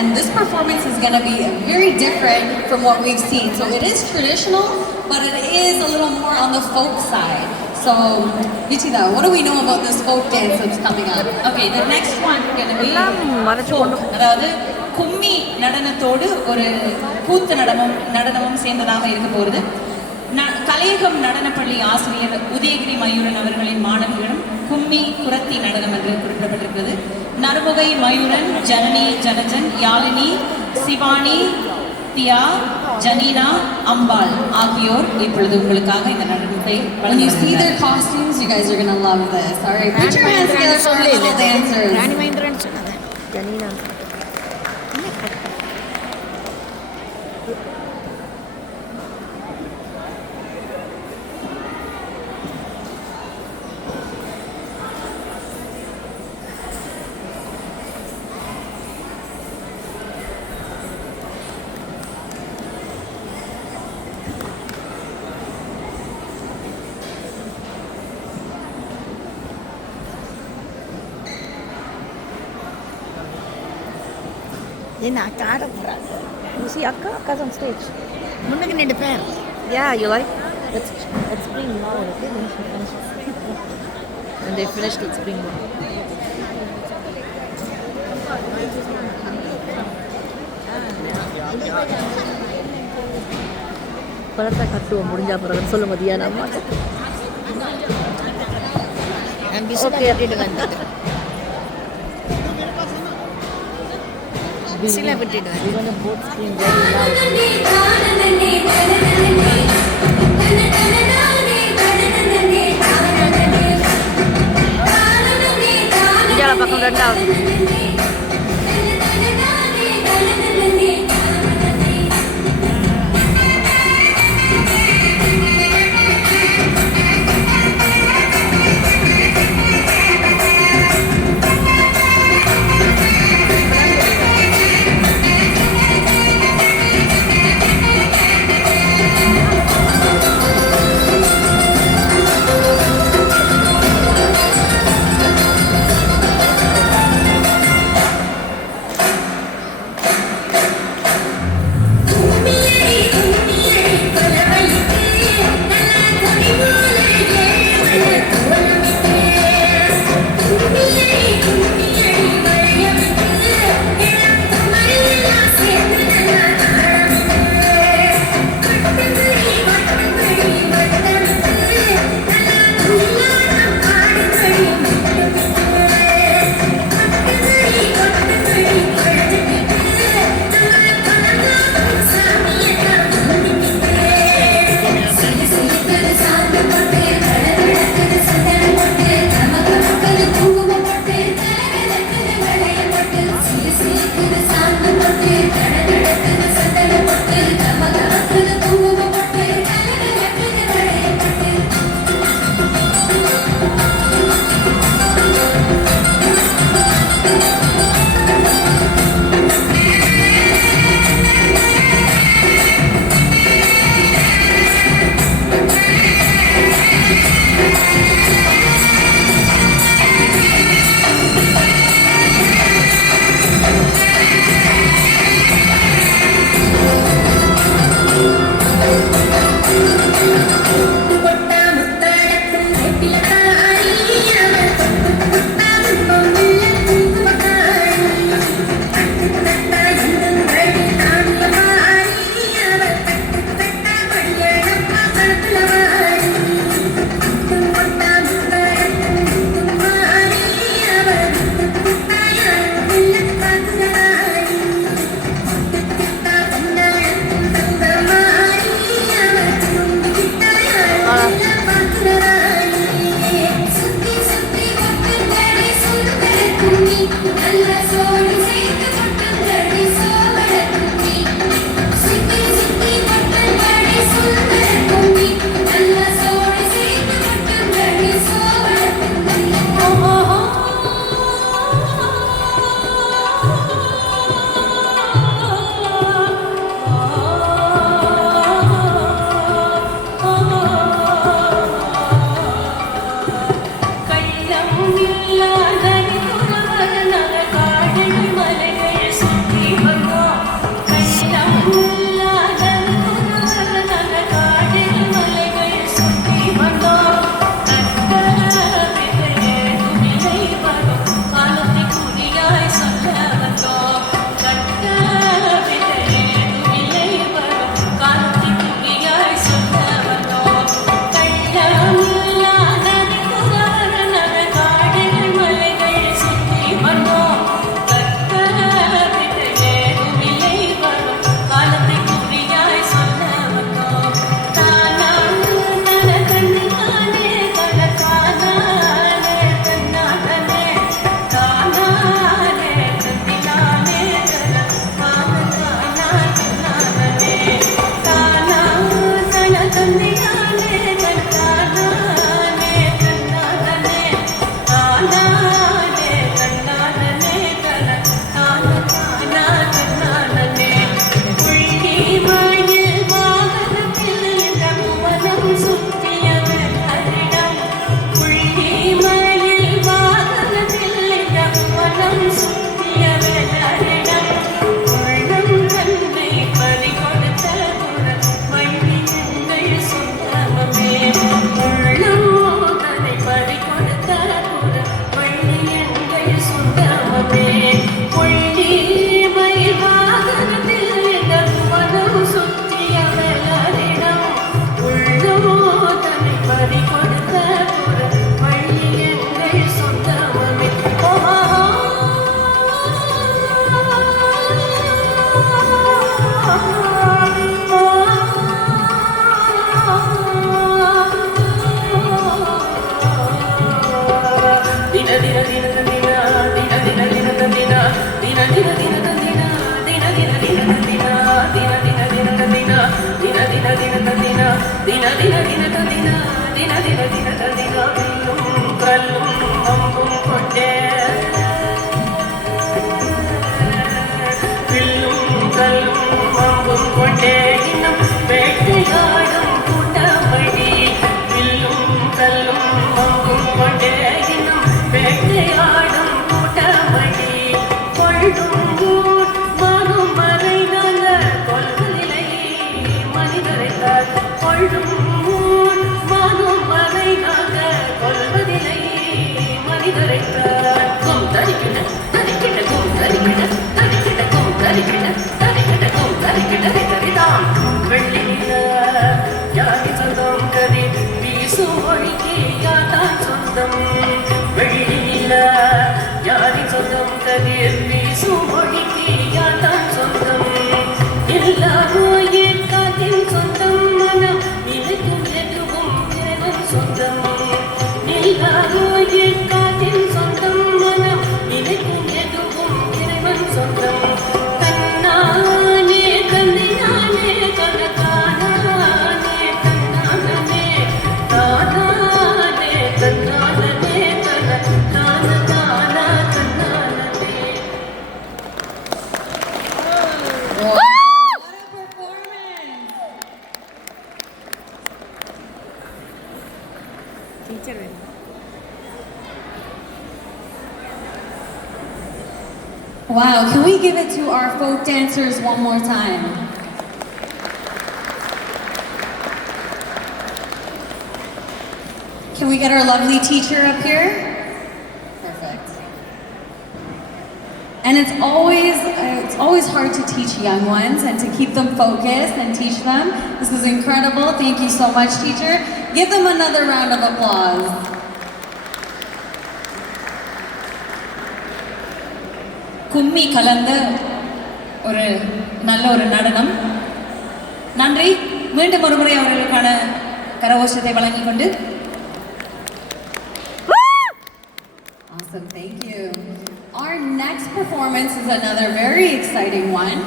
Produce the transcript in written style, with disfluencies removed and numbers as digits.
and this performance is going to be very different from what we've seen. So it is traditional, but it is a little more on the folk side. So, Vichita, what do we know about this folk dance that's coming up? Okay, the next one going to be folk. அதாவது கும்மி நடனத்தோடு ஒரு கூத்து நடனமும் சேர்ந்ததாக இருக்க போகிறது. கலையகம் நடனப்பள்ளி ஆசிரியர் உதயகிரி மயூரன் அவர்களின் மாணவிகளும் கும்மி குரத்தி நடனம் என்று குறிப்பிடப்பட்டிருக்கிறது. நறுமுகை மயூரன், ஜனனி ஜனஜன், யாழினி, சிவானி, தியா, ஜனீனா, அம்பாள் ஆகியோர் இப்பொழுது உங்களுக்காக இந்த நடனத்தை When you see their costumes, you guys are going to love this. All right, put your hands together for our little dancers. ராணி மகேந்திரன் சொன்னது ஜனீனா. என்ன அக்கா ஆட போகிறாங்க. You see Akka's on stage. முன்னுக்கு 2 பேர். Yeah, you like? Let's bring more, okay? Then she finishes. When they finish, let's bring more. பழத்தை கட்டுவோம் முடிஞ்சா பிறகு சொல்ல மதியா நம்ம. ஓகே அப்படின்ட்டு வந்தது. சில விட்டுடுவேன். இவங்க போட் ஸ்க்ரீன் இந்தியாவில் பக்கம் 2வது. தரிக்கிட்டதும் தரிக்கிட்டதை தரிதான் வெள்ளி நில யாரி சொந்தம் கதி வீசும் மொழிக்கு யாதான் சொந்தம் வெள்ளி நில யாரி சொந்தம் கதிர் வீசும் மொழிக்கு யாதான் சொந்தம் எல்லாமோ என் காதின் சொந்தம் மனம் நினைக்கும் எதுவும் இறைவன் சொந்தம் எல்லாமோ என் காதின் சொந்தம் மனம் நினைக்கும் எதுவும் இறைவன் சொந்தம் தன்னானே தன்னினானே தனக்கானானே தன்னானே தானானே தன்னானே தனக்கான தானா தன்னானே What a performance! Teacher வேணும். Wow, can we give it to our folk dancers one more time? Can we get our lovely teacher up here? Perfect. And it's always hard to teach young ones and to keep them focused and teach them. This is incredible. Thank you so much, teacher. Give them another round of applause. கும்மி கலந்த ஒரு நல்ல ஒரு நடனம். நன்றி. மீண்டும் ஒருமுறை அவர்களுக்கான கரகோஷத்தை வழங்கிக் கொண்டு Awesome, thank you. Our next performance is another very exciting one.